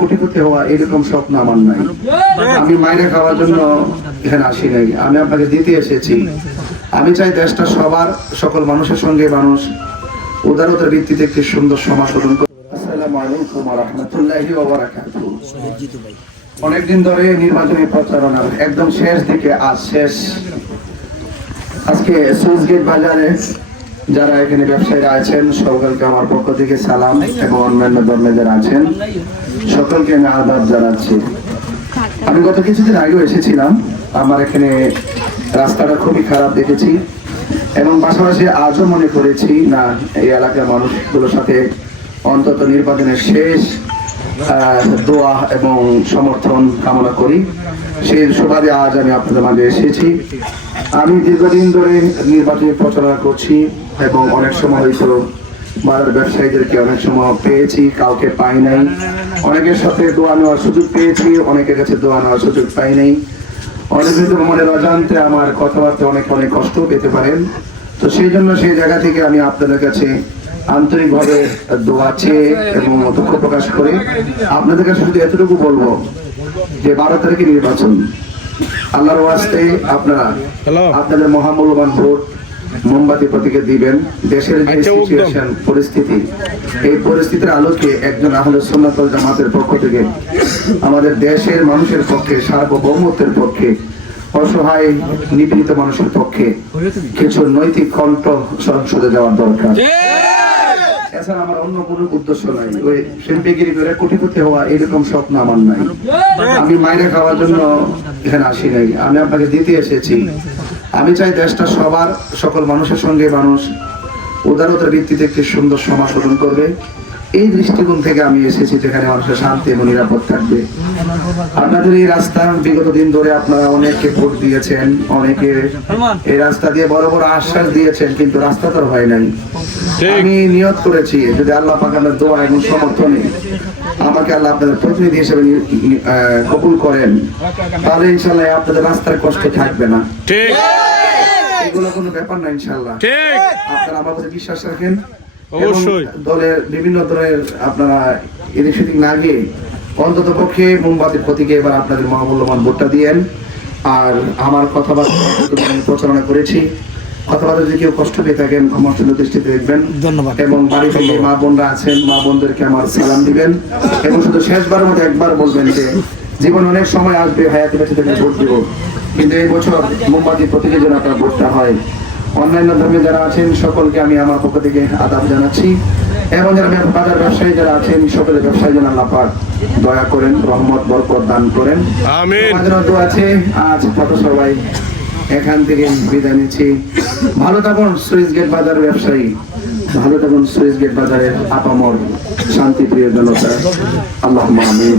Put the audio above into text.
কোটিপতি হওয়া এরকম স্বপ্ন আমার নাই। আমি মাইনে খাওয়ার জন্য এখানে আসি নাই, আমি আপনাকে দিতে এসেছি। আমি চাই দেশটা সবার, সকল মানুষের সঙ্গে মানুষ উদারতার ভিত্তিতে একটি সুন্দর সমাজ গঠন করে। আসসালামু আলাইকুম ওয়া রাহমাতুল্লাহি ওয়া বারাকাতুহু। অনেকদিন ধরে নির্বাচনী প্রচারণার একদম শেষ দিকে, আজ শেষ। আজকে সুইচ গেট বাজারে যারা এখানে ব্যবসায়ীরা আছেন সকলকে আমার পক্ষ থেকে সালাম, এবং অন্যান্য ধর্মে যারা আছেন সকলকে আমি আদাব জানাচ্ছি। আমি গত কিছুদিন আগেও এসেছিলাম, আমার এখানে রাস্তাটা খুবই খারাপ দেখেছি, এবং পাশাপাশি আজও মনে করেছি না এই এলাকার মানুষগুলোর সাথে অন্তত নির্বাচনের শেষ দোয়া এবং সমর্থন কামনা করি। সেই সুবাদে আজ আমি আপনাদের মাঝে এসেছি। আমি দীর্ঘদিন ধরে নির্বাচনী প্রচারণা করছি, এবং অনেক সময় হয়তো বাজার ব্যবসায়ীদেরকে অনেক সময় পেয়েছি, কাউকে পাই নাই। অনেকের সাথে দোয়া নেওয়ার সুযোগ পেয়েছি, অনেকের কাছে দোয়া নেওয়ার সুযোগ পাই নাই। অনেক হয়তো মনের অজান্তে আমার কথাবার্তা অনেক কষ্ট পেতে পারেন। তো সেই জন্য সেই জায়গা থেকে আমি আপনাদের কাছে আন্তরিকভাবে দোয়া চেয়ে এবং দুঃখ প্রকাশ করে আপনাদের কাছে শুধু এতটুকু বলবো যে 12 তারিখে নির্বাচন, আল্লাহর ওয়াস্তে আপনারা আপনাদের মহামূল্যবান ভোট মোমবাতি প্রতীকে দিবেন। দেশের যে সিচুয়েশন পরিস্থিতি, এই পরিস্থিতির আলোকে একজন আহলে সুন্নাত ওয়াল জামাতের পক্ষ থেকে আমাদের দেশের মানুষের পক্ষে, সার্বভৌমত্বের পক্ষে, অসহায় নিপীড়িত মানুষের পক্ষে কিছু নৈতিক কণ্ঠ সংসদে যাওয়ার দরকার। এছাড়া আমার অন্য কোনো উদ্দেশ্য নাই। ওই শিল্পীগিরি করে কোটিপতি হওয়া এরকম স্বপ্ন আমার নাই। আমি মাইনে খাওয়ার জন্য এখানে আসি নাই, আমি আপনাকে দিতে এসেছি। আমি চাই দেশটা সবার, সকল মানুষের সঙ্গে মানুষ উদারতার ভিত্তিতে একটি সুন্দর সমাজ গঠন করবে। এই দৃষ্টিকোণ থেকে আমি এসেছি, যেখানে মানুষের শান্তি এবং নিরাপদ থাকবে। আপনাদের এই রাস্তা বিগত দিন ধরে আপনারা অনেকে ভোট দিয়েছেন, অনেকে এই রাস্তা দিয়ে বড় বড় আশ্বাস দিয়েছেন, কিন্তু রাস্তা তো হয় নাই। আমি নিয়ত করেছি যদি আল্লাহ পাক আপনার দোয়া এবং সমর্থনে আমাকে আল্লাহ আপনাদের প্রতিনিধি হিসেবে কবুল করেন, তাহলে ইনশাল্লাহ আপনাদের রাস্তার কষ্ট থাকবে না। এগুলো কোনো ব্যাপার না, ইনশাল্লাহ আপনারা আমার প্রতি বিশ্বাস রাখেন। দলের বিভিন্ন ধরনের আপনারা এদিক সেদিক না গিয়ে অন্তত পক্ষে মোমবাতির প্রতীকে এবার আপনাদের মহামূল্যবান ভোটটা দিয়েন। আর আমার কথাবার্তা প্রচারণা করেছি, কথাবার্তা যদি কেউ কষ্ট পেয়ে থাকেন আমার দৃষ্টিতে দেখবেন। ধন্যবাদ। এবং বাড়ি থেকে মা বোনরা আছেন, মা বোনদেরকে আমার সালাম দিবেন, এবং শুধু শেষবারের মধ্যে একবার বলবেন যে জীবন অনেক সময় আসবে, হায়াতে বেঁচে থেকে ভোট দিব, কিন্তু এই বছর মোমবাতির প্রতীকের জন্য আপনার ভোটটা হয়। অন্যান্য ধর্মে যারা আছেন সকলকে আমি আমার পক্ষ থেকে আদাব জানাচ্ছি, এবং যারা বাজার ব্যবসায়ী যারা আছেন সকলের ব্যবসায়ী যেন আল্লাহ পাক দয়া করেন, রহমত বরকত দান করেন। আমিন। আছে আজ কত সবাই এখান থেকে বিদায় নিচ্ছি। ভালো থাকুন সুইচ গেট বাজার ব্যবসায়ী, ভালো থাকুন সুইচ গেট বাজারের আপামর শান্তিপ্রিয় জনতা। আল্লাহুম্মা আমিন।